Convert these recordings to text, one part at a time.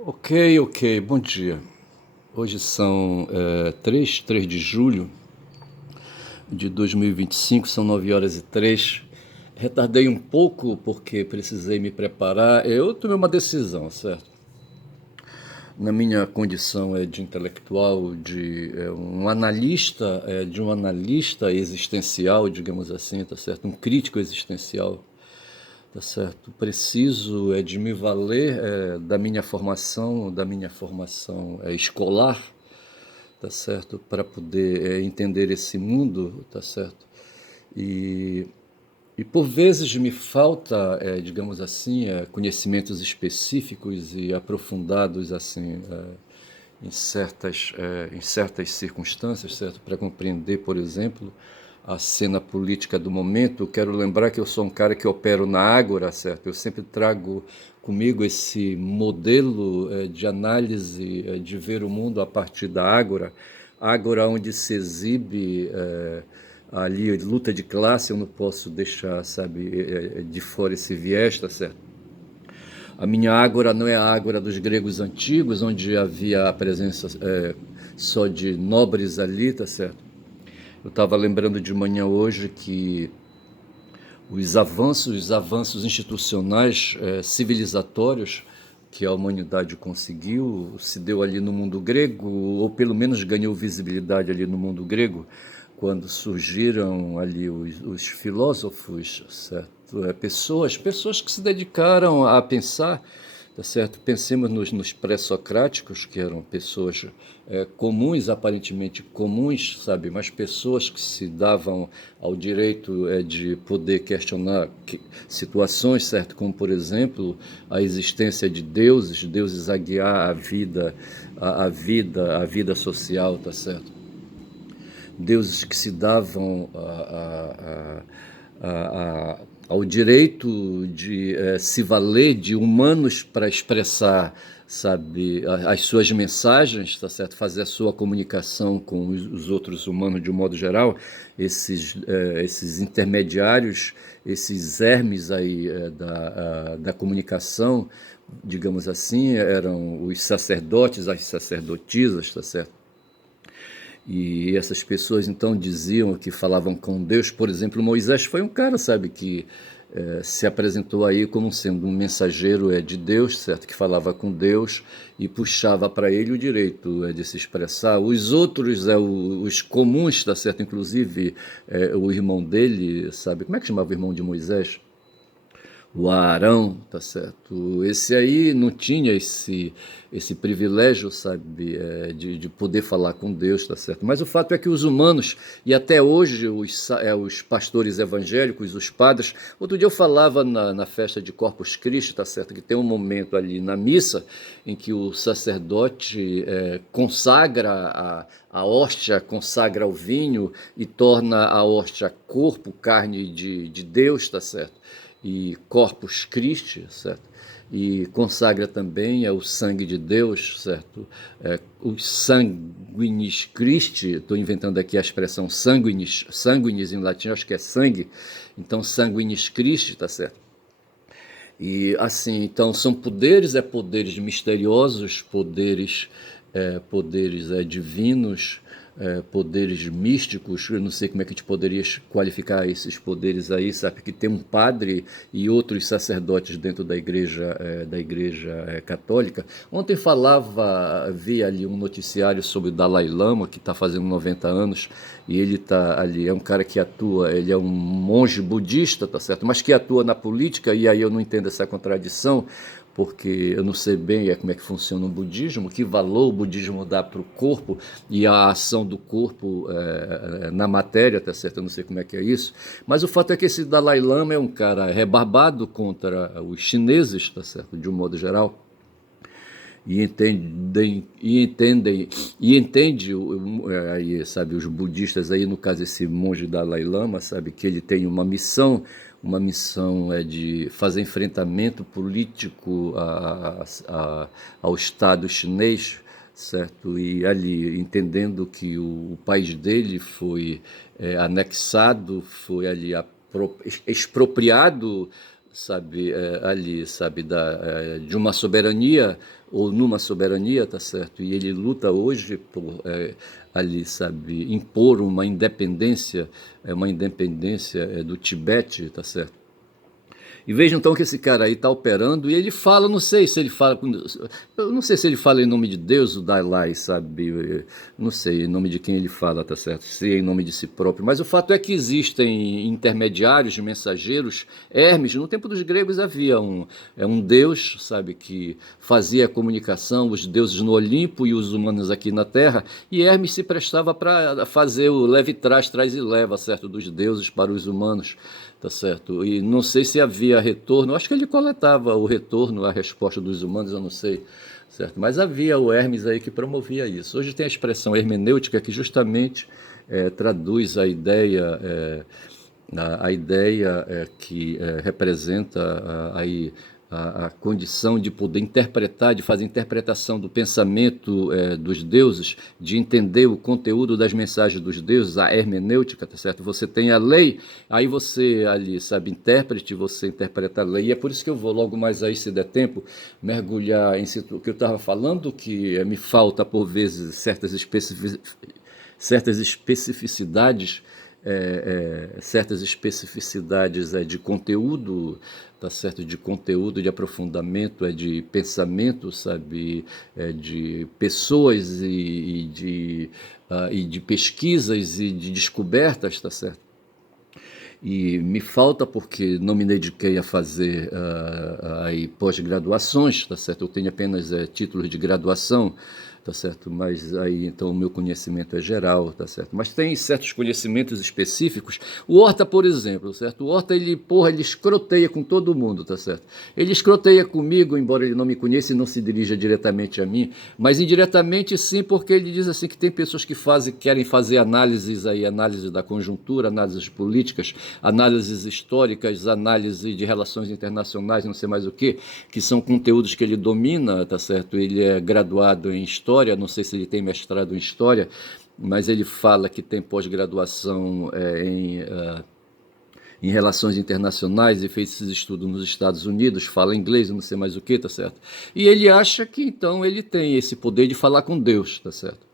Ok, bom dia. Hoje são 3 de julho de 2025, são 9h03. Retardei um pouco porque precisei me preparar. Eu tomei uma decisão, certo? Na minha condição de intelectual, de um analista existencial, digamos assim, tá certo? Um crítico existencial, tá certo? Preciso de me valer da minha formação escolar, tá certo? Para poder entender esse mundo, tá certo? E, e por vezes me falta, digamos assim, conhecimentos específicos e aprofundados assim, em certas circunstâncias, certo? Para compreender, por exemplo, a cena política do momento. Quero lembrar que eu sou um cara que opero na Ágora, certo? Eu sempre trago comigo esse modelo de análise, de ver o mundo a partir da Ágora. Ágora onde se exibe ali luta de classe. Eu não posso deixar, sabe, de fora esse viés, tá certo? A minha ágora não é a ágora dos gregos antigos, onde havia a presença só de nobres ali, tá certo? Eu estava lembrando de manhã hoje que os avanços institucionais, civilizatórios, que a humanidade conseguiu, se deu ali no mundo grego, ou pelo menos ganhou visibilidade ali no mundo grego, quando surgiram ali os filósofos, certo? Pessoas que se dedicaram a pensar, tá certo? Pensemos nos pré-socráticos, que eram pessoas comuns, aparentemente comuns, sabe? Mas pessoas que se davam ao direito de poder questionar situações, certo? Como, por exemplo, a existência de deuses a guiar a vida social, tá certo? Deuses que se davam ao direito de se valer de humanos para expressar, sabe, as suas mensagens, tá certo? Fazer a sua comunicação com os outros humanos de um modo geral, esses intermediários, esses Hermes aí da comunicação, digamos assim, eram os sacerdotes, as sacerdotisas, tá certo? E essas pessoas então diziam que falavam com Deus. Por exemplo, Moisés foi um cara, sabe, que se apresentou aí como sendo um mensageiro de Deus, certo? Que falava com Deus e puxava para ele o direito de se expressar. Os outros, os comuns, tá certo? Inclusive o irmão dele, sabe? Como é que chamava o irmão de Moisés? O Arão, tá certo? Esse aí não tinha esse privilégio, sabe, de poder falar com Deus, tá certo? Mas o fato é que os humanos, e até hoje os pastores evangélicos, os padres, outro dia eu falava na festa de Corpus Christi, tá certo? Que tem um momento ali na missa em que o sacerdote consagra a hóstia, consagra o vinho e torna a hóstia corpo, carne de Deus, tá certo? E Corpus Christi, certo? E consagra também o sangue de Deus, certo? Os sanguinis Christi, estou inventando aqui a expressão sanguinis em latim, acho que é sangue, então sanguinis Christi, tá certo? E assim, então são poderes misteriosos, poderes divinos, poderes místicos. Eu não sei como é que a gente poderia qualificar esses poderes aí, sabe? Que tem um padre e outros sacerdotes dentro da igreja católica. Ontem vi ali um noticiário sobre o Dalai Lama, que está fazendo 90 anos, e ele está ali, é um cara que atua, ele é um monge budista, tá certo? Mas que atua na política, e aí eu não entendo essa contradição, porque eu não sei bem como é que funciona o budismo, que valor o budismo dá para o corpo e a ação do corpo na matéria, tá certo? Eu não sei como é que é isso, mas o fato é que esse Dalai Lama é um cara rebarbado contra os chineses, tá certo? De um modo geral, e entende aí, sabe, os budistas aí, no caso esse monge Dalai Lama, sabe, que ele tem uma missão de fazer enfrentamento político ao Estado chinês, certo? E ali entendendo que o país dele foi anexado, foi ali expropriado sabe, ali, sabe, de uma soberania ou numa soberania, tá certo? E ele luta hoje por ali, sabe, impor uma independência do Tibete, tá certo? E veja então que esse cara aí está operando e ele fala, não sei se ele fala, eu não sei se ele fala em nome de Deus, o Dalai, sabe? Não sei em nome de quem ele fala, tá certo? Se é em nome de si próprio. Mas o fato é que existem intermediários, mensageiros. Hermes, no tempo dos gregos havia um deus, sabe, que fazia a comunicação, os deuses no Olimpo e os humanos aqui na Terra. E Hermes se prestava para fazer o leve traz e leva, certo, dos deuses para os humanos. Tá certo? E não sei se havia retorno, acho que ele coletava o retorno, a resposta dos humanos, eu não sei, certo? Mas havia o Hermes aí que promovia isso. Hoje tem a expressão hermenêutica que justamente traduz a ideia, a ideia que representa aí a condição de poder interpretar, de fazer interpretação do pensamento dos deuses, de entender o conteúdo das mensagens dos deuses, a hermenêutica, tá certo? Você tem a lei, aí você ali, sabe, intérprete, você interpreta a lei, e é por isso que eu vou logo mais aí, se der tempo, mergulhar em o que eu estava falando, que me falta por vezes certas especificidades, de conteúdo, tá certo, de conteúdo, de aprofundamento, de pensamento, sabe, de pessoas e de pesquisas e de descobertas, tá certo. E me falta porque não me dediquei a fazer aí pós-graduações, tá certo? Eu tenho apenas títulos de graduação, tá certo? Mas aí então o meu conhecimento é geral, tá certo? Mas tem certos conhecimentos específicos. O Horta, por exemplo, certo? O Horta, ele escroteia com todo mundo, tá certo? Ele escroteia comigo, embora ele não me conheça e não se dirija diretamente a mim, mas indiretamente sim, porque ele diz assim que tem pessoas que querem fazer análises aí, análise da conjuntura, análises políticas, análises históricas, análise de relações internacionais, não sei mais o que são conteúdos que ele domina, tá certo? Ele é graduado em História, não sei se ele tem mestrado em História, mas ele fala que tem pós-graduação em relações internacionais e fez esses estudos nos Estados Unidos, fala inglês, não sei mais o que, tá certo? E ele acha que então ele tem esse poder de falar com Deus, tá certo?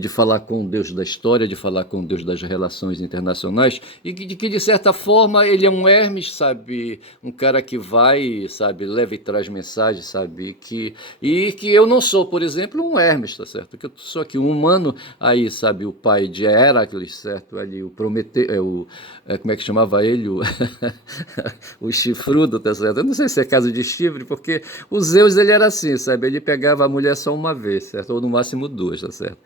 De falar com o Deus da história, de falar com o Deus das relações internacionais, e de certa forma ele é um Hermes, sabe, um cara que vai, sabe, leva e traz mensagens, sabe, e que eu não sou, por exemplo, um Hermes, tá certo? Que eu sou aqui um humano, aí, sabe, o pai de Heracles, certo, ali o Prometeu, como é que chamava ele, o chifrudo, tá certo? Eu não sei se é caso de chifre, porque o Zeus ele era assim, sabe, ele pegava a mulher só uma vez, certo, ou no máximo duas, tá certo?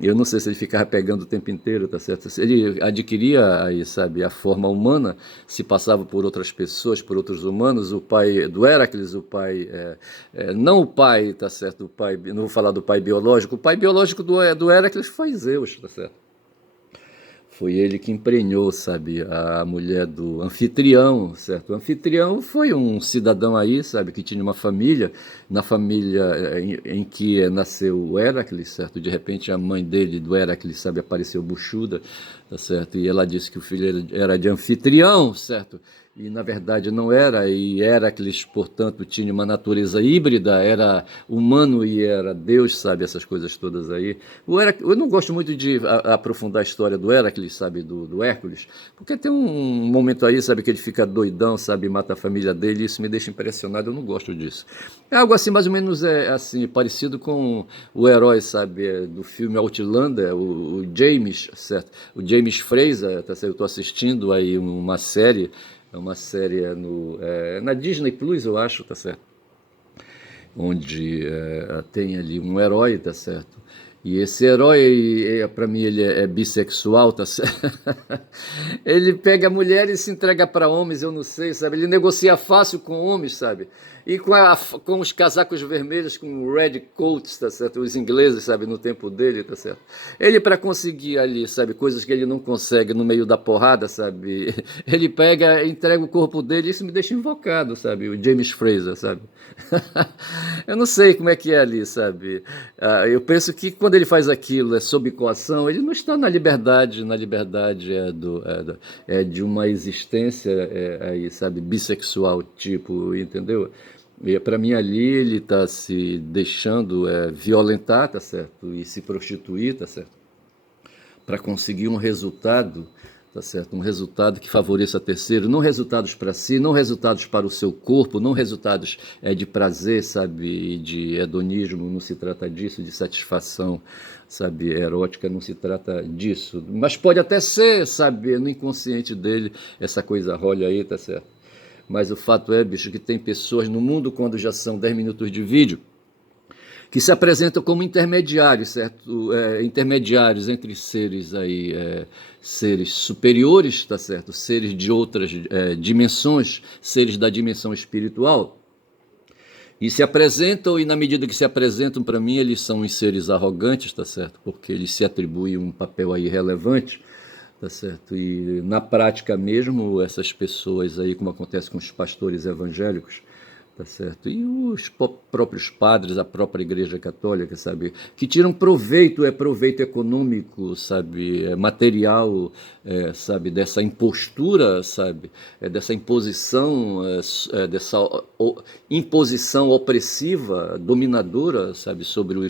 Eu não sei se ele ficava pegando o tempo inteiro, tá certo? Se ele adquiria aí, sabe, a forma humana, se passava por outras pessoas, por outros humanos, o pai do Heracles, o pai, não o pai, tá certo? O pai, não vou falar do pai biológico, o pai biológico do Heracles foi Zeus, tá certo? Foi ele que emprenhou, sabe, a mulher do anfitrião, certo? O anfitrião foi um cidadão aí, sabe, que tinha uma família, na família em que nasceu o Heracles, certo? De repente a mãe dele, do Heracles, sabe, apareceu buchuda, tá certo? E ela disse que o filho era de anfitrião, certo? E na verdade não era, e Heracles, portanto, tinha uma natureza híbrida, era humano e era Deus, sabe, essas coisas todas aí. Eu não gosto muito de aprofundar a história do Heracles, sabe, do Hércules, porque tem um momento aí, sabe, que ele fica doidão, sabe, mata a família dele, e isso me deixa impressionado, eu não gosto disso. É algo assim, mais ou menos, assim, parecido com o herói, sabe, do filme Outlander, o James, certo? O James Fraser, tá certo? Eu estou assistindo aí uma série, na Disney Plus, eu acho, tá certo? Onde tem ali um herói, tá certo? E esse herói, para mim, ele é bissexual, tá certo? Ele pega mulheres e se entrega para homens, eu não sei, sabe? Ele negocia fácil com homens, sabe? E com os casacos vermelhos, com red coats, tá certo? Os ingleses, sabe, no tempo dele, tá certo? Ele, para conseguir ali, sabe, coisas que ele não consegue no meio da porrada, sabe? Ele pega, entrega o corpo dele, isso me deixa invocado, sabe? O James Fraser, sabe? Eu não sei como é que é ali, sabe? Eu penso que quando ele faz aquilo sob coação, ele não está na liberdade de uma existência aí, sabe, bissexual, tipo, entendeu? E para mim ali ele está se deixando violentar, tá certo? E se prostituir, tá certo? Para conseguir um resultado, tá certo? Um resultado que favoreça terceiro, não resultados para si, não resultados para o seu corpo, não resultados de prazer, sabe, de hedonismo, não se trata disso, de satisfação, sabe, erótica, não se trata disso. Mas pode até ser, sabe, no inconsciente dele, essa coisa rola aí, tá certo? Mas o fato é, bicho, que tem pessoas no mundo, quando já são 10 minutos de vídeo, que se apresentam como intermediários, certo? Intermediários entre seres aí, seres superiores, tá certo? Seres de outras dimensões, seres da dimensão espiritual. E se apresentam, e na medida que se apresentam para mim, eles são os seres arrogantes, tá certo? Porque eles se atribuem um papel aí relevante, tá certo? E na prática mesmo, essas pessoas aí, como acontece com os pastores evangélicos, tá certo? E os próprios padres, a própria Igreja Católica, sabe? Que tiram proveito, proveito econômico, sabe? Material, sabe? Dessa impostura, sabe? Dessa imposição, dessa imposição opressiva, dominadora, sabe? Sobre o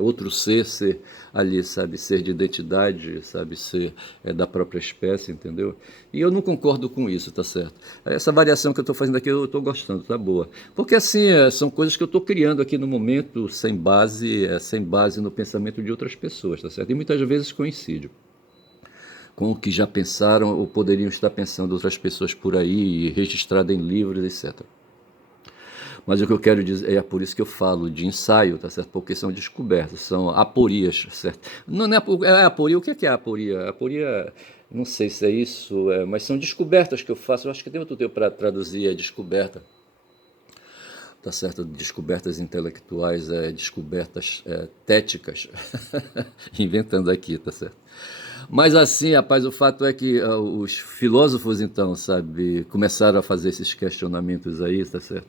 outro ser ali, sabe? Ser de identidade, sabe? Ser da própria espécie, entendeu? E eu não concordo com isso, tá certo? Essa variação que eu estou fazendo aqui, eu estou gostando, tá boa. Porque assim, são coisas que eu estou criando aqui no momento, sem base no pensamento de outras pessoas, tá certo? E muitas vezes coincide com o que já pensaram ou poderiam estar pensando outras pessoas por aí, registrado em livros, etc. Mas o que eu quero dizer é por isso que eu falo de ensaio, tá certo? Porque são descobertas, são aporias, certo? Não é aporia, o que é aporia? Aporia, não sei se é isso, mas são descobertas que eu faço. Eu acho que tem outro termo para traduzir, descoberta, tá certo? Descobertas intelectuais, descobertas téticas, inventando aqui, tá certo? Mas assim, rapaz, o fato é que os filósofos, então, sabe, começaram a fazer esses questionamentos aí, tá certo?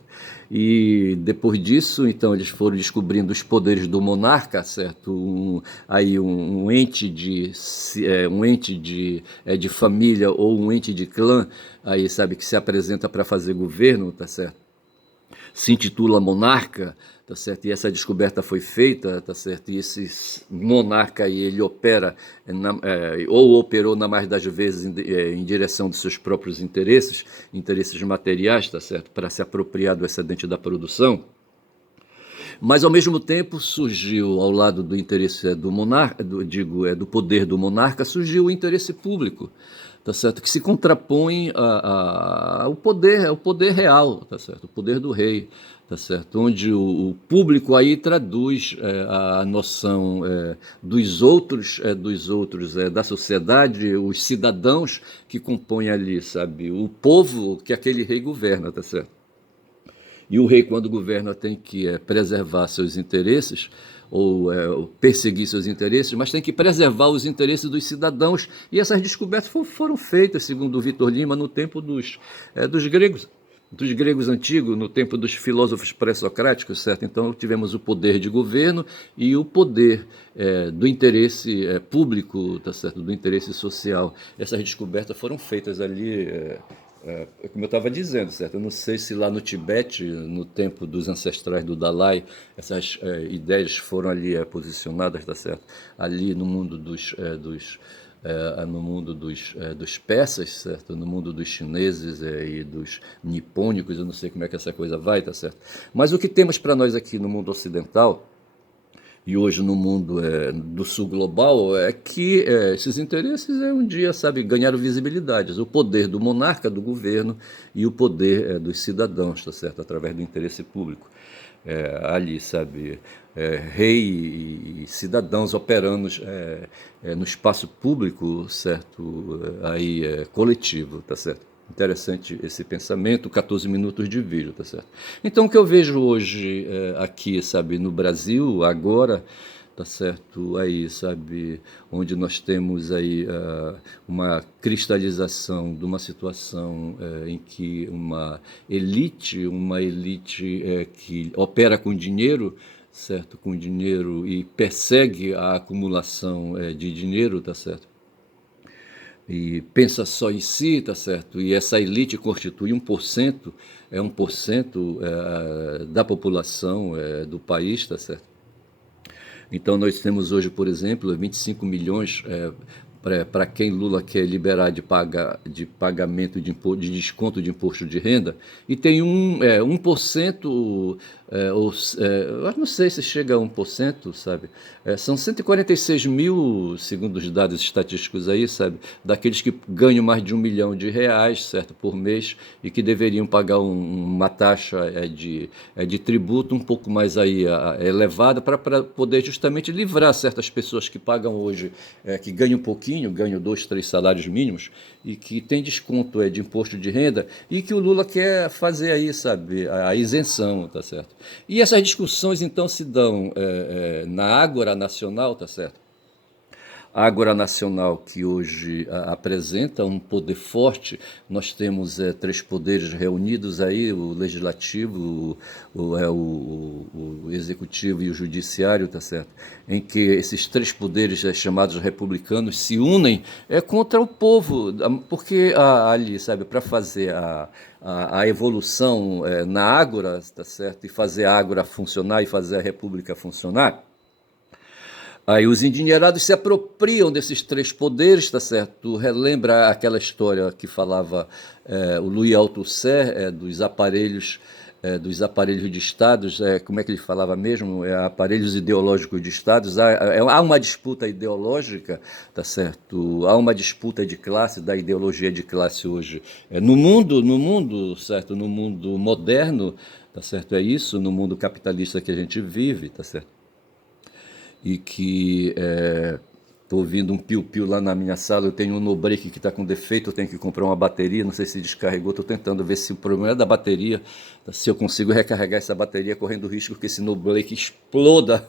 E depois disso, então, eles foram descobrindo os poderes do monarca, certo? Um ente de família ou um ente de clã, aí, sabe, que se apresenta para fazer governo, tá certo? Se intitula monarca, tá certo? E essa descoberta foi feita, tá certo? E esse monarca aí, ele opera, ou operou na mais das vezes em direção dos seus próprios interesses, interesses materiais, tá certo? Para se apropriar do excedente da produção. Mas ao mesmo tempo surgiu ao lado do interesse do monarca, do poder do monarca, surgiu o interesse público, tá certo? Que se contrapõe ao poder real, tá certo? O poder do rei, tá certo? Onde o público aí traduz a noção dos outros da sociedade, os cidadãos que compõem ali, sabe? O povo que aquele rei governa, tá certo? E o rei, quando governa, tem que preservar seus interesses, ou perseguir seus interesses, mas tem que preservar os interesses dos cidadãos. E essas descobertas foram feitas, segundo o Victor Lima, no tempo dos gregos antigos, no tempo dos filósofos pré-socráticos, certo? Então tivemos o poder de governo e o poder do interesse público, tá certo? Do interesse social. Essas descobertas foram feitas ali, como eu estava dizendo, certo? Eu não sei se lá no Tibete, no tempo dos ancestrais do Dalai, essas ideias foram ali posicionadas, tá certo? Ali no mundo dos persas, certo? No mundo dos chineses e dos nipônicos, eu não sei como é que essa coisa vai, tá certo? Mas o que temos para nós aqui no mundo ocidental e hoje no mundo do sul global é que esses interesses um dia, sabe, ganharam visibilidade. O poder do monarca, do governo e o poder dos cidadãos, tá certo? Através do interesse público. Ali, sabe, rei e cidadãos operando no espaço público, certo? Aí coletivo, tá certo? Interessante esse pensamento, 14 minutos de vídeo, tá certo? Então, o que eu vejo hoje aqui, sabe, no Brasil, agora, tá certo, aí, sabe, onde nós temos aí uma cristalização de uma situação em que uma elite que opera com dinheiro, certo, com dinheiro e persegue a acumulação de dinheiro, tá certo? E pensa só em si, tá certo? E essa elite constitui 1%, é 1% da população do país, tá certo? Então nós temos hoje, por exemplo, 25 milhões para quem Lula quer liberar de pagamento de desconto de imposto de renda, e tem 1%, eu não sei se chega a 1%, sabe? São 146 mil, segundo os dados estatísticos aí, sabe? Daqueles que ganham mais de R$ 1 milhão, certo? Por mês, e que deveriam pagar uma taxa de tributo um pouco mais aí elevada para poder justamente livrar certas pessoas que pagam hoje, que ganham um pouquinho, ganham 2, 3 salários mínimos e que tem desconto de imposto de renda, e que o Lula quer fazer aí, sabe, a isenção, tá certo? E essas discussões então se dão na Ágora Nacional, tá certo? A Ágora Nacional, que hoje apresenta um poder forte. Nós temos 3 poderes reunidos aí, o legislativo, o executivo e o judiciário, tá certo? Em que esses 3 poderes chamados republicanos se unem contra o povo, porque ali, sabe, para fazer a evolução na Ágora, tá certo? E fazer a Ágora funcionar e fazer a República funcionar. Aí os endinheirados se apropriam desses 3 poderes, tá certo? Relembra aquela história que falava o Louis Althusser, dos aparelhos de estados, como é que ele falava mesmo? Aparelhos ideológicos de estados. Há uma disputa ideológica, tá certo? Há uma disputa de classe, da ideologia de classe hoje. No mundo, certo? No mundo moderno, tá certo? É isso, no mundo capitalista que a gente vive, tá certo? E que estou ouvindo um piu-piu lá na minha sala. Eu tenho um no-break que está com defeito, eu tenho que comprar uma bateria, não sei se descarregou, estou tentando ver se o problema é da bateria, se eu consigo recarregar essa bateria, correndo o risco que esse no-break exploda,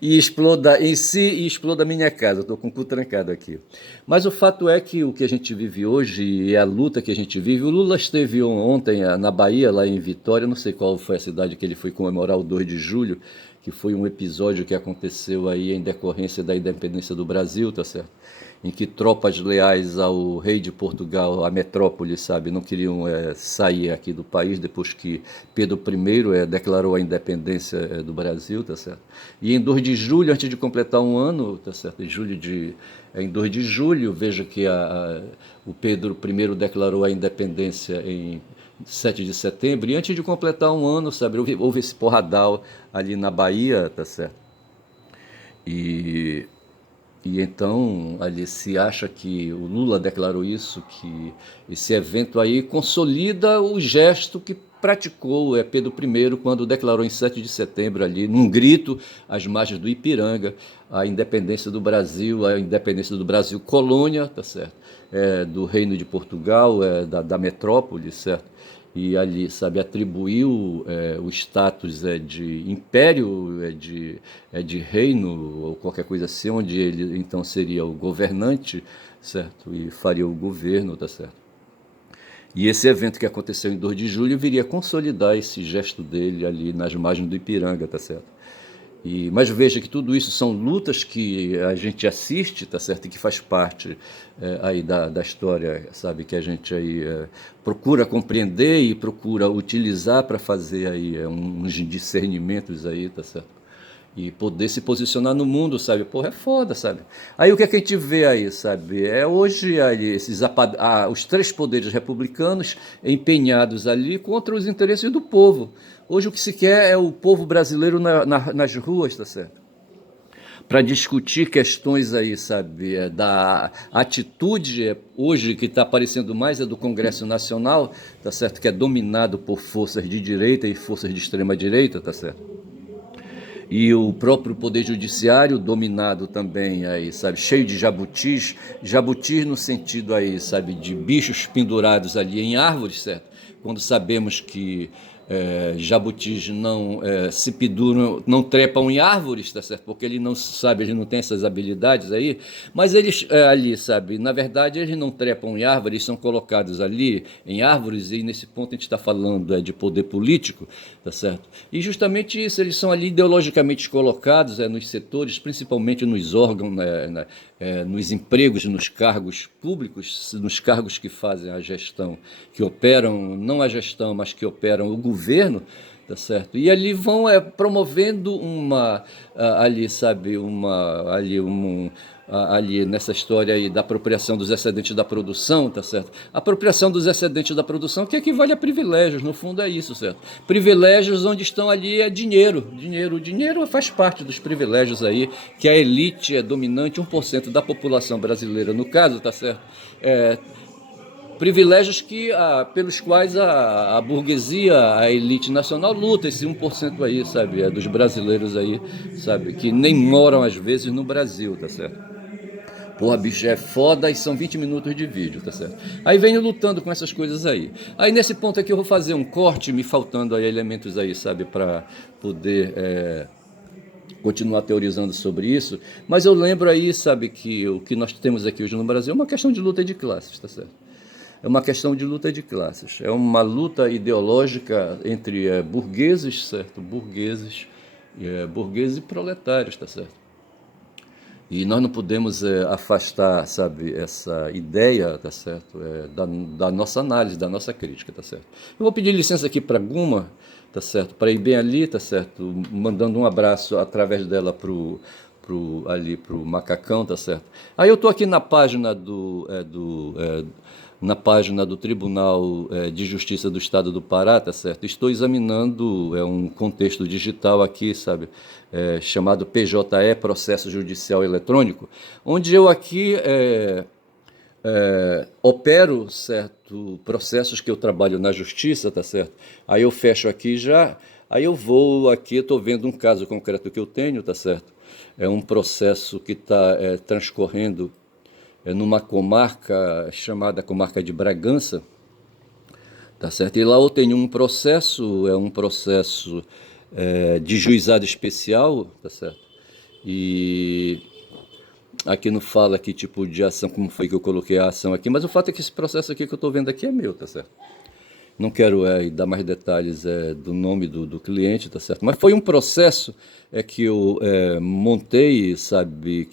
e exploda em si e exploda a minha casa. Estou com o cu trancado aqui. Mas o fato é que o que a gente vive hoje e a luta que a gente vive, o Lula esteve ontem na Bahia, lá em Vitória, não sei qual foi a cidade que ele foi comemorar o 2 de julho, que foi um episódio que aconteceu aí em decorrência da independência do Brasil, tá certo? Em que tropas leais ao rei de Portugal, a metrópole, sabe, não queriam sair aqui do país depois que Pedro I declarou a independência do Brasil, tá certo? E em 2 de julho, antes de completar um ano, tá certo? Em 2 de julho, veja que o Pedro I declarou a independência em 7 de setembro, e antes de completar um ano, sabe, houve esse porradal ali na Bahia, tá certo? E, e então ali se acha que o Lula declarou isso, que esse evento aí consolida o gesto que praticou Pedro I quando declarou em 7 de setembro ali, num grito, às margens do Ipiranga, a independência do Brasil colônia, tá certo? Do Reino de Portugal, da metrópole, certo? E ali, sabe, atribuiu o status de império, de reino, ou qualquer coisa assim, onde ele então seria o governante, certo? E faria o governo, tá certo? E esse evento que aconteceu em 2 de julho viria consolidar esse gesto dele ali nas margens do Ipiranga, tá certo? Mas veja que tudo isso são lutas que a gente assiste, tá certo? E que faz parte aí da história, sabe? Que a gente aí procura compreender e procura utilizar para fazer aí uns discernimentos aí, tá certo? E poder se posicionar no mundo, sabe? Porra, é foda, sabe? Aí o que é que a gente vê aí, sabe? Hoje aí, os 3 poderes republicanos empenhados ali contra os interesses do povo. Hoje o que se quer é o povo brasileiro nas ruas, tá certo? Para discutir questões aí, sabe, da atitude hoje que está aparecendo mais do Congresso Nacional, tá certo? Que é dominado por forças de direita e forças de extrema direita, tá certo? e o próprio poder judiciário dominado também aí, sabe, cheio de jabutis, jabutis no sentido aí, sabe, de bichos pendurados ali em árvores, certo? Quando sabemos que jabutis não se penduram, não trepam em árvores, tá certo? Porque ele não sabe, ele não tem essas habilidades aí, mas eles ali, sabe, na verdade eles não trepam em árvores, eles são colocados ali em árvores e nesse ponto a gente está falando de poder político, tá certo? E justamente isso, eles são ali ideologicamente colocados nos setores, principalmente nos órgãos, nos empregos, nos cargos públicos, nos cargos que fazem a gestão, que operam, não a gestão, mas que operam o governo, tá certo? E ali vão promovendo ali, sabe, ali nessa história aí da apropriação dos excedentes da produção, tá certo? Apropriação dos excedentes da produção que equivale a privilégios, no fundo é isso, certo? Privilégios onde estão ali é dinheiro, o dinheiro faz parte dos privilégios aí, que a elite é dominante, 1% da população brasileira, no caso, tá certo? Privilégios pelos quais a burguesia, a elite nacional luta, esse 1% aí, sabe, dos brasileiros aí, sabe, que nem moram às vezes no Brasil, tá certo? Porra, bicho, é foda e são 20 minutos de vídeo, tá certo? Aí venho lutando com essas coisas aí. Aí nesse ponto aqui eu vou fazer um corte, me faltando aí elementos aí, sabe, para poder continuar teorizando sobre isso. Mas eu lembro aí, sabe, que o que nós temos aqui hoje no Brasil é uma questão de luta de classes, tá certo? É uma questão de luta de classes. É uma luta ideológica entre burgueses, certo? Burgueses e proletários, tá certo? E nós não podemos afastar, sabe, essa ideia, tá certo, da nossa análise, da nossa crítica, tá certo. Eu vou pedir licença aqui para Guma, tá certo, para ir bem ali, tá certo, mandando um abraço através dela ali pro Macacão, tá certo. Aí eu tô aqui na página na página do Tribunal de Justiça do Estado do Pará, tá certo? Estou examinando um contexto digital aqui, sabe, chamado PJE, Processo Judicial Eletrônico, onde eu aqui opero certo processos que eu trabalho na justiça, tá certo? Aí eu fecho aqui já, aí eu vou aqui, estou vendo um caso concreto que eu tenho, tá certo? É um processo que está transcorrendo numa comarca chamada Comarca de Bragança, tá certo? E lá eu tenho um processo, um processo de juizado especial, tá certo? E aqui não fala que tipo de ação, como foi que eu coloquei a ação aqui, mas o fato é que esse processo aqui que eu estou vendo aqui é meu, tá certo? Não quero dar mais detalhes do nome do cliente, tá certo? Mas foi um processo que eu montei, sabe,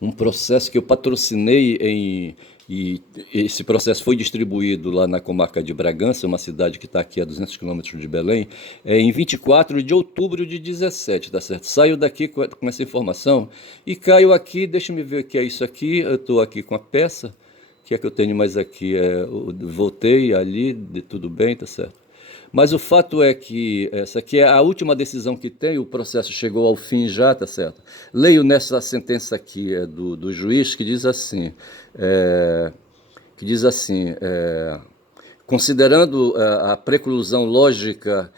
um processo que eu patrocinei e esse processo foi distribuído lá na comarca de Bragança, uma cidade que está aqui a 200 quilômetros de Belém, em 24 de outubro de 17, tá certo? Saio daqui com essa informação e caio aqui, deixa eu ver o que é isso aqui, eu estou aqui com a peça, que é que eu tenho mais aqui? Voltei ali, tudo bem, tá certo? Mas o fato é que essa aqui é a última decisão que tem, o processo chegou ao fim já, tá certo? Leio nessa sentença aqui do juiz que diz assim, considerando a preclusão lógica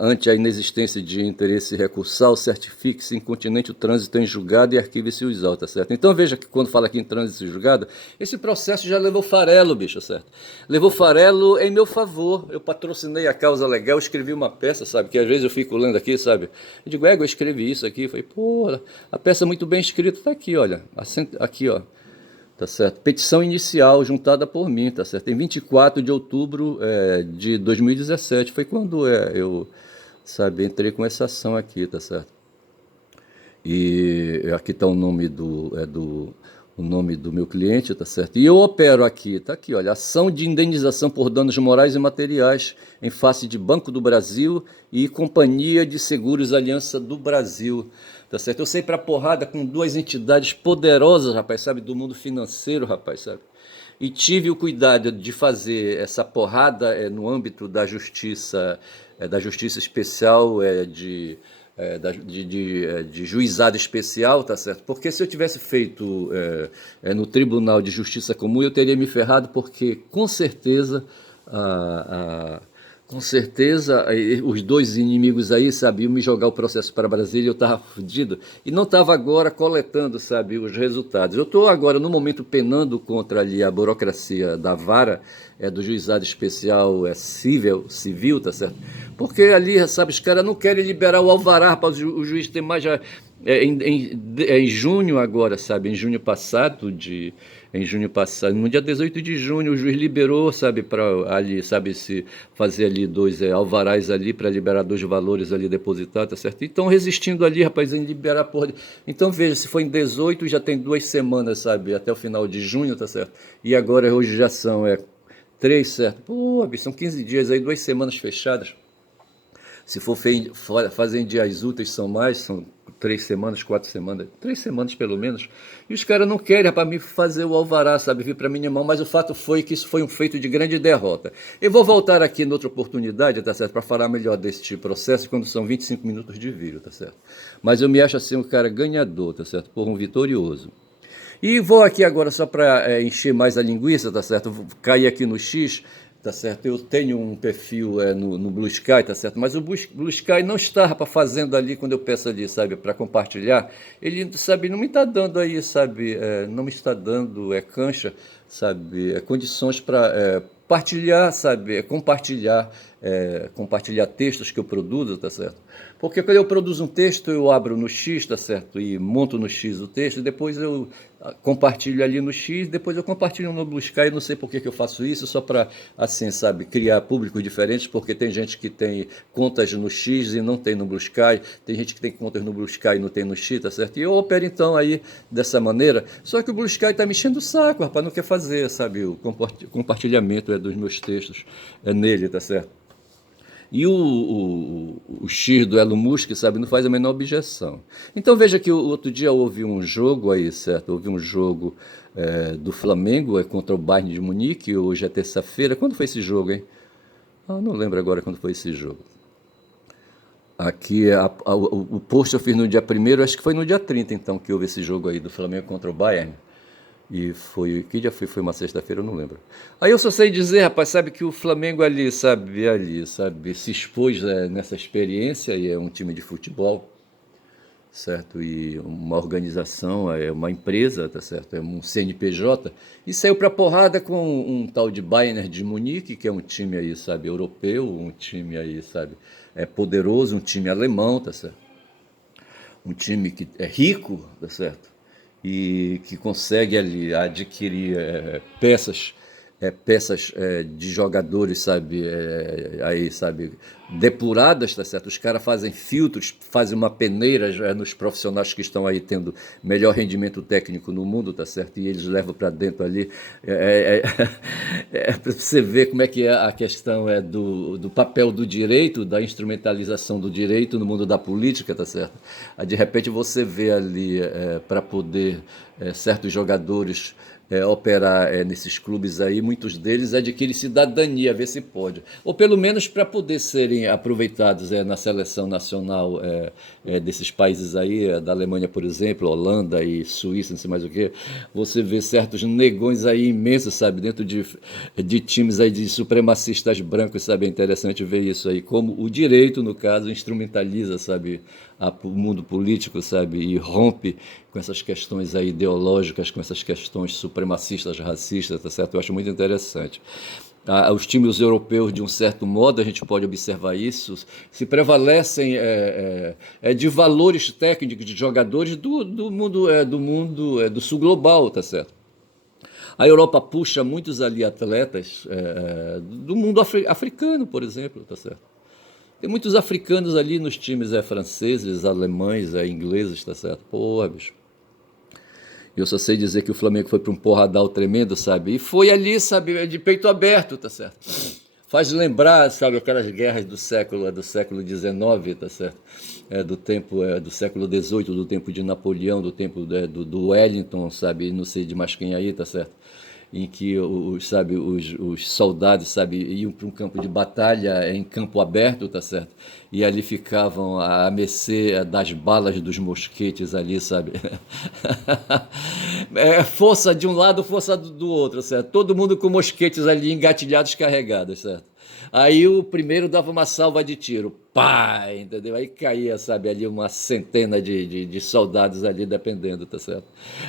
ante a inexistência de interesse recursal, certifique-se incontinente o trânsito em julgado e arquive-se os autos, tá certo? Então veja que quando fala aqui em trânsito em julgado, esse processo já levou farelo, bicho, certo? Levou farelo em meu favor. Eu patrocinei a causa legal, escrevi uma peça, sabe? Que às vezes eu fico lendo aqui, sabe? Eu digo, eu escrevi isso aqui. Falei, pô, a peça é muito bem escrita, tá aqui, olha. Aqui, ó. Tá certo? Petição inicial juntada por mim, tá certo? Em 24 de outubro de 2017 foi quando eu, sabe, entrei com essa ação aqui, tá certo? E aqui está o nome o nome do meu cliente, tá certo? E eu opero aqui, tá aqui, olha, ação de indenização por danos morais e materiais em face de Banco do Brasil e Companhia de Seguros Aliança do Brasil, tá certo? Eu sei pra porrada com duas entidades poderosas, rapaz, sabe, do mundo financeiro, rapaz, sabe? E tive o cuidado de fazer essa porrada no âmbito da justiça especial de juizado especial, tá certo? Porque se eu tivesse feito no Tribunal de Justiça Comum, eu teria me ferrado, porque com certeza Com certeza, os dois inimigos aí, sabe, iam me jogar o processo para Brasília, eu estava fudido e não estava agora coletando, sabe, os resultados. Eu estou agora, no momento, penando contra ali a burocracia da vara, do juizado especial civil, tá certo? Porque ali, sabe, os caras não querem liberar o alvará para o juiz ter mais já, em junho agora, sabe, em junho passado, no dia 18 de junho, o juiz liberou, sabe, para ali, sabe, se fazer ali dois alvarás ali para liberar dois valores ali depositados, tá certo? Então resistindo ali, rapaz, em liberar porra. Então veja, se foi em 18, já tem 2 semanas, sabe, até o final de junho, tá certo? E agora hoje já são 3, certo? Pô, bicho, são 15 dias aí, 2 semanas fechadas. Se for fazer em dias úteis, são 3 semanas, 4 semanas, 3 semanas pelo menos. E os caras não querem para mim fazer o alvará, sabe, vir para minha mão, mas o fato foi que isso foi um feito de grande derrota. Eu vou voltar aqui noutra oportunidade, tá certo, para falar melhor deste processo, quando são 25 minutos de vídeo, tá certo? Mas eu me acho assim um cara ganhador, tá certo, por um vitorioso. E vou aqui agora só para encher mais a linguiça, tá certo? Vou cair aqui no X, tá certo? Eu tenho um perfil no Blue Sky, tá certo? Mas o Blue Sky não está, rapaz, fazendo ali quando eu peço ali, sabe, para compartilhar. Ele, sabe, não me está dando aí, sabe, não me está dando cancha, sabe, condições para partilhar, sabe, compartilhar textos que eu produzo, tá certo? Porque quando eu produzo um texto, eu abro no X, tá certo? E monto no X o texto, e depois eu compartilho ali no X, depois eu compartilho no Blue Sky. Não sei por que eu faço isso, só para, assim, sabe, criar públicos diferentes, porque tem gente que tem contas no X e não tem no Blue Sky, tem gente que tem contas no Blue Sky e não tem no X, tá certo? E eu opero então aí dessa maneira, só que o Blue Sky tá me enchendo o saco, rapaz, não quer fazer, sabe, o compartilhamento dos meus textos nele, tá certo? E o X do Elon Musk, sabe, não faz a menor objeção. Então veja que o outro dia houve um jogo aí, certo? Houve um jogo do Flamengo contra o Bayern de Munique, hoje é terça-feira. Quando foi esse jogo, hein? Ah, não lembro agora quando foi esse jogo. Aqui, o post eu fiz no dia 1º, acho que foi no dia 30, então, que houve esse jogo aí do Flamengo contra o Bayern. E foi, que dia foi? Foi uma sexta-feira, eu não lembro. Aí eu só sei dizer, rapaz, sabe que o Flamengo sabe, se expôs nessa experiência, e é um time de futebol, certo? E uma organização, é uma empresa, tá certo? É um CNPJ, e saiu pra porrada com um tal de Bayern de Munique, que é um time aí, sabe, europeu, um time aí, sabe, poderoso, um time alemão, tá certo? Um time que é rico, tá certo? E que consegue ali adquirir peças de jogadores, sabe, aí, sabe, depuradas, tá certo? Os caras fazem filtros, fazem uma peneira já nos profissionais que estão aí tendo melhor rendimento técnico no mundo, tá certo? E eles levam para dentro ali. Para você ver como é que é a questão do papel do direito, da instrumentalização do direito no mundo da política, tá certo? Aí, de repente você vê ali para poder certos jogadores operar nesses clubes aí, muitos deles adquirem cidadania, ver se pode. Ou pelo menos para poder serem aproveitados na seleção nacional desses países aí, da Alemanha, por exemplo, Holanda e Suíça, não sei mais o que. Você vê certos negões aí imensos, sabe, dentro de times aí de supremacistas brancos, sabe? É interessante ver isso aí, como o direito, no caso, instrumentaliza, sabe, o mundo político, sabe, e rompe com essas questões aí ideológicas, com essas questões supremacistas, racistas, tá certo? Eu acho muito interessante. Os times europeus, de um certo modo, a gente pode observar isso, se prevalecem de valores técnicos de jogadores do mundo do sul global, tá certo? A Europa puxa muitos ali atletas do mundo africano, por exemplo, tá certo? Tem muitos africanos ali nos times franceses, alemães, ingleses, tá certo? Porra, bicho. Eu só sei dizer que o Flamengo foi para um porradal tremendo, sabe? E foi ali, sabe, de peito aberto, tá certo? Faz lembrar, sabe, aquelas guerras do século XIX, tá certo? Do tempo do século XVIII, do tempo de Napoleão, do tempo do Wellington, sabe? Não sei de mais quem aí, tá certo? Em que os soldados, sabe, iam para um campo de batalha em campo aberto, tá certo? E ali ficavam à mercê das balas dos mosquetes ali, sabe? Força de um lado, força do outro, certo? Todo mundo com mosquetes ali engatilhados, carregados, certo? Aí o primeiro dava uma salva de tiro, pá, entendeu? Aí caía, sabe, ali uma centena de soldados ali dependendo, tá certo?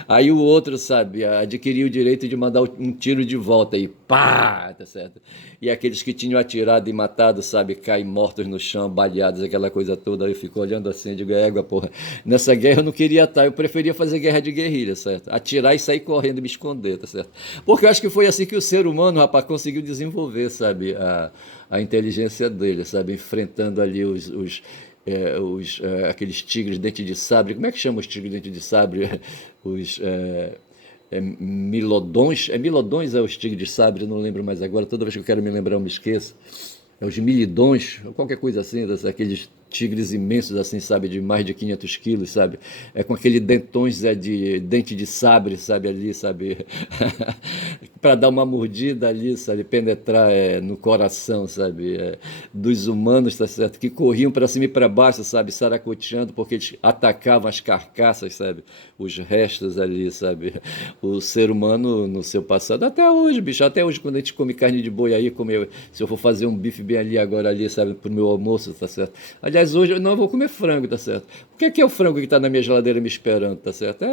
Aí o outro, sabe, adquiria o direito de mandar um tiro de volta e pá, tá certo? E aqueles que tinham atirado e matado, sabe, caem mortos no chão, baleados, aquela coisa toda. Aí eu fico olhando assim, digo, égua, porra, nessa guerra eu não queria estar, eu preferia fazer guerra de guerrilha, certo? Atirar e sair correndo e me esconder, tá certo? Porque eu acho que foi assim que o ser humano, rapaz, conseguiu desenvolver, sabe, a inteligência dele, sabe, enfrentando ali aqueles tigres dente de sabre. Como é que chama os tigres dente de sabre? Os milodões. É milodões, é os tigres de sabre, não lembro mais agora. Toda vez que eu quero me lembrar, eu me esqueço. É os milidões, ou qualquer coisa assim, aqueles tigres imensos, assim, sabe, de mais de 500 quilos, sabe? É com aquele dentões de dente de sabre, sabe, ali, sabe? Para dar uma mordida ali, sabe? Penetrar no coração, sabe? Dos humanos, tá certo? Que corriam para cima e para baixo, sabe? Saracoteando, porque eles atacavam as carcaças, sabe? Os restos ali, sabe? O ser humano no seu passado, até hoje, bicho, até hoje, quando a gente come carne de boi aí, se eu for fazer um bife bem ali agora, ali, sabe? Pro meu almoço, tá certo? Aliás, hoje eu não vou comer frango, tá certo? O que é o frango que está na minha geladeira me esperando, tá certo?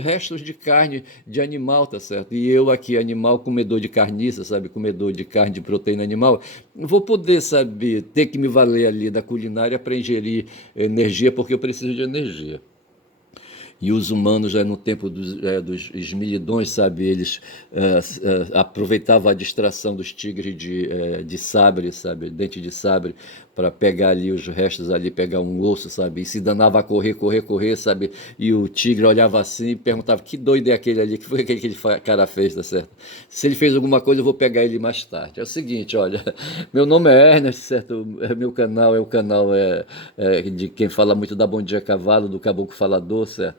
Restos de carne de animal, tá certo? E eu aqui, animal, comedor de carniça, sabe? Comedor de carne de proteína animal, não vou poder, sabe, ter que me valer ali da culinária para ingerir energia, porque eu preciso de energia. E os humanos, no tempo dos esmilidões, sabe, eles aproveitavam a distração dos tigres de sabre, sabe, dente de sabre, para pegar ali os restos ali, pegar um osso, sabe, e se danava a correr, correr, correr, sabe, e o tigre olhava assim e perguntava, que doido é aquele ali, que foi aquele que aquele cara fez, tá certo? Se ele fez alguma coisa, eu vou pegar ele mais tarde. É o seguinte, olha, meu nome é Ernest, certo, meu canal é o canal de quem fala muito da Bom Dia Cavalo, do Caboclo Falador, certo?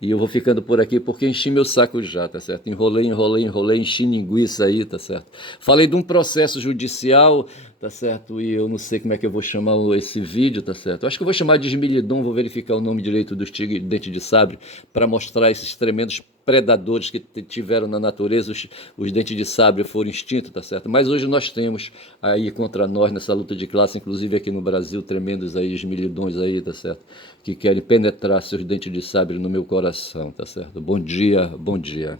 E eu vou ficando por aqui porque enchi meu saco já, tá certo? Enrolei, enrolei, enrolei, enchi linguiça aí, tá certo? Falei de um processo judicial, tá certo? E eu não sei como é que eu vou chamar esse vídeo, tá certo? Eu acho que eu vou chamar de Esmilidon, vou verificar o nome direito dos tigres de dente de sabre para mostrar esses tremendos predadores que tiveram na natureza, os dentes de sabre foram extintos, tá certo? Mas hoje nós temos aí contra nós, nessa luta de classe, inclusive aqui no Brasil, tremendos aí, esmilidões aí, tá certo? Que querem penetrar seus dentes de sabre no meu coração, tá certo? Bom dia, bom dia.